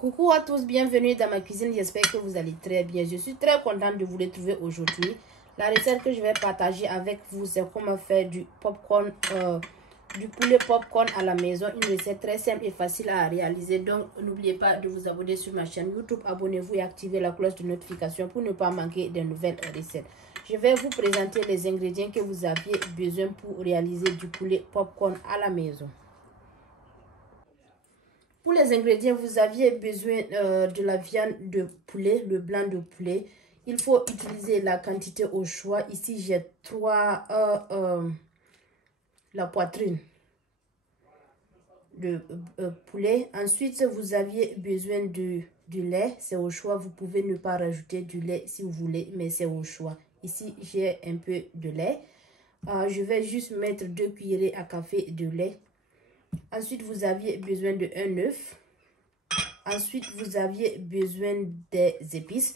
Coucou à tous, bienvenue dans ma cuisine, j'espère que vous allez très bien. Je suis très contente de vous retrouver aujourd'hui. La recette que je vais partager avec vous, c'est comment faire du popcorn, du poulet popcorn à la maison. Une recette très simple et facile à réaliser. Donc n'oubliez pas de vous abonner sur ma chaîne YouTube, abonnez-vous et activez la cloche de notification pour ne pas manquer de nouvelles recettes. Je vais vous présenter les ingrédients que vous aviez besoin pour réaliser du poulet popcorn à la maison. Pour les ingrédients, vous aviez besoin de la viande de poulet, le blanc de poulet. Il faut utiliser la quantité au choix. Ici, j'ai la poitrine de poulet. Ensuite, vous aviez besoin du lait. C'est au choix. Vous pouvez ne pas rajouter du lait si vous voulez, mais c'est au choix. Ici, j'ai un peu de lait. Je vais juste mettre 2 cuillerées à café de lait. Ensuite, vous aviez besoin de un œuf. Ensuite, vous aviez besoin des épices.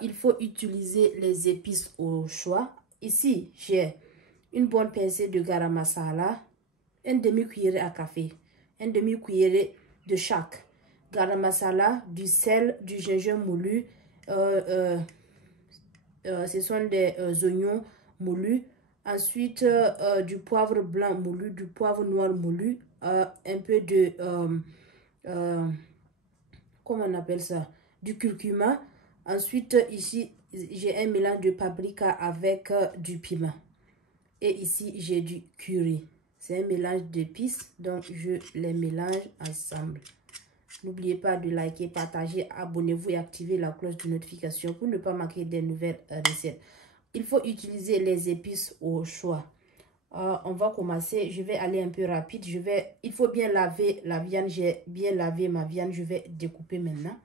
Il faut utiliser les épices au choix. Ici, j'ai une bonne pincée de garam masala, une demi-cuillerée à café, une demi-cuillerée de chaque. Garam masala, du sel, du gingembre moulu, ce sont des oignons moulus. Ensuite, du poivre blanc moulu, du poivre noir moulu, un peu de... comment on appelle ça, du curcuma. Ensuite, ici, j'ai un mélange de paprika avec du piment. Et ici, j'ai du curry. C'est un mélange d'épices, donc je les mélange ensemble. N'oubliez pas de liker, partager, abonnez-vous et activez la cloche de notification pour ne pas manquer des nouvelles recettes. Il faut utiliser les épices au choix. On va commencer. Je vais aller un peu rapide. Il faut bien laver la viande. J'ai bien lavé ma viande. Je vais découper maintenant.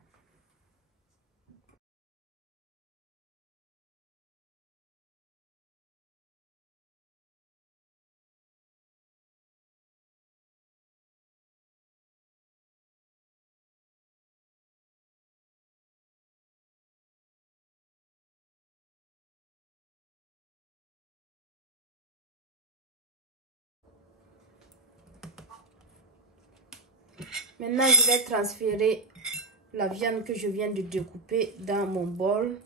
Maintenant, je vais transférer la viande que je viens de découper dans mon bol.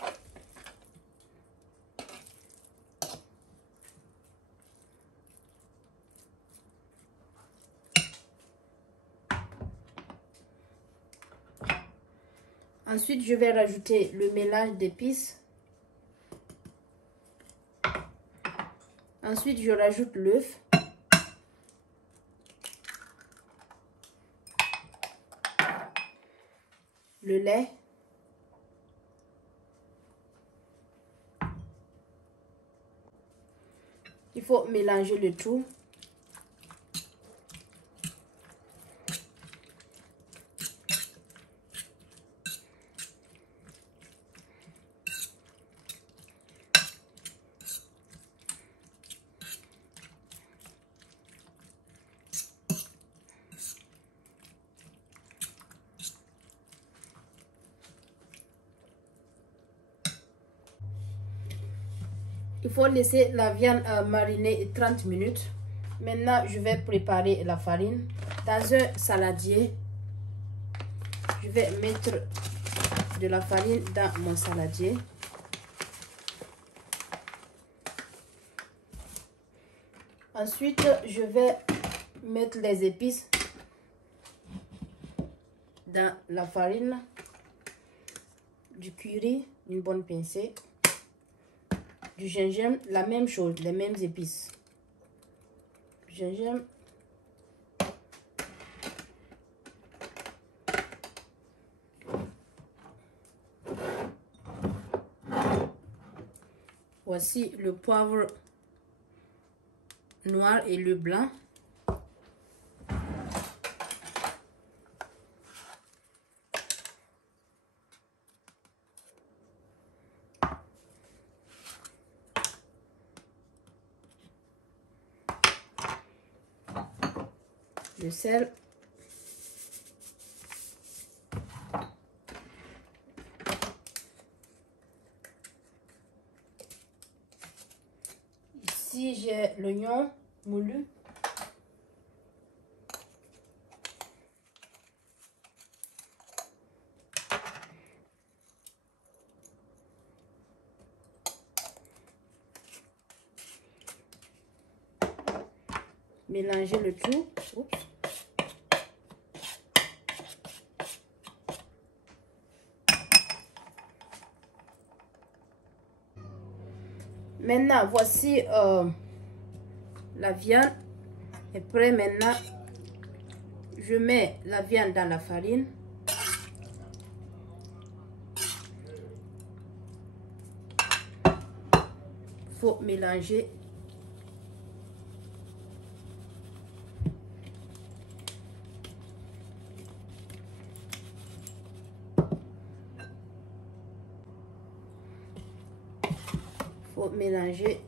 Ensuite, je vais rajouter le mélange d'épices. Ensuite, je rajoute l'œuf. Le lait. Il faut mélanger le tout. Il faut laisser la viande mariner 30 minutes. Maintenant, je vais préparer la farine. Dans un saladier, je vais mettre de la farine dans mon saladier. Ensuite, je vais mettre les épices dans la farine, du curry, une bonne pincée, du gingembre, la même chose, les mêmes épices. Gingembre, voici le poivre noir et le blanc. Le sel. Ici, j'ai l'oignon moulu. mélanger le tout. Oups. Maintenant, voici la viande est prête. Maintenant, je mets la viande dans la farine. Il faut mélanger. Faut mélanger.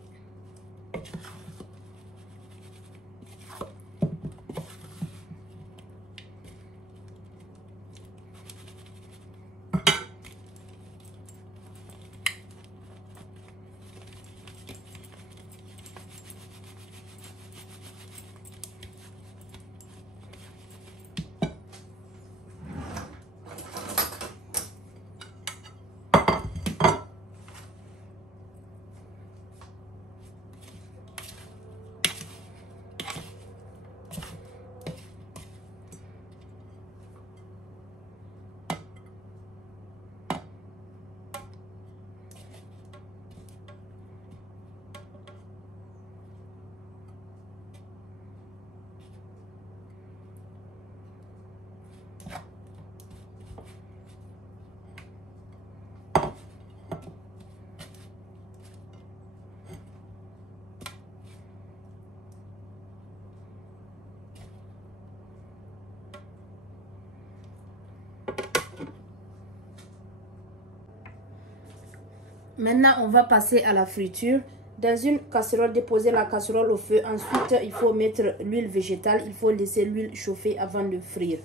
Maintenant, on va passer à la friture. Dans une casserole, déposer la casserole au feu. Ensuite, il faut mettre l'huile végétale. Il faut laisser l'huile chauffer avant de frire.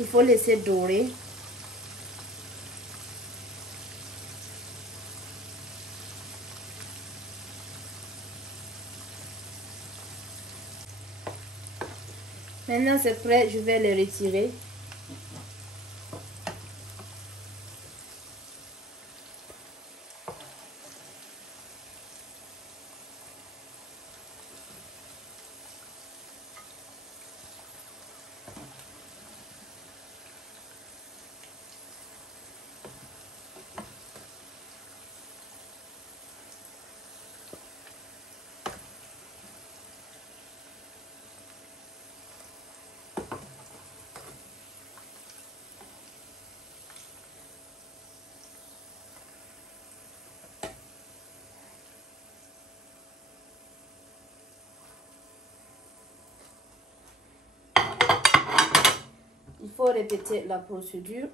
Il faut laisser dorer. Maintenant, c'est prêt. Je vais les retirer. Il faut répéter la procédure.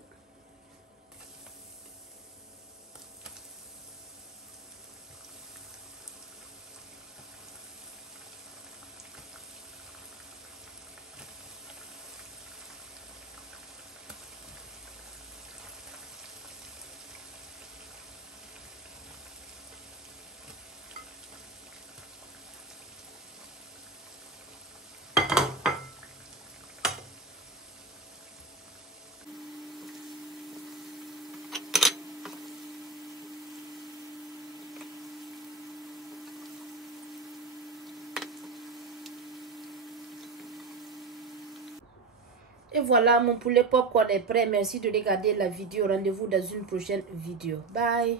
Et voilà, mon poulet popcorn est prêt. Merci de regarder la vidéo. Rendez-vous dans une prochaine vidéo. Bye.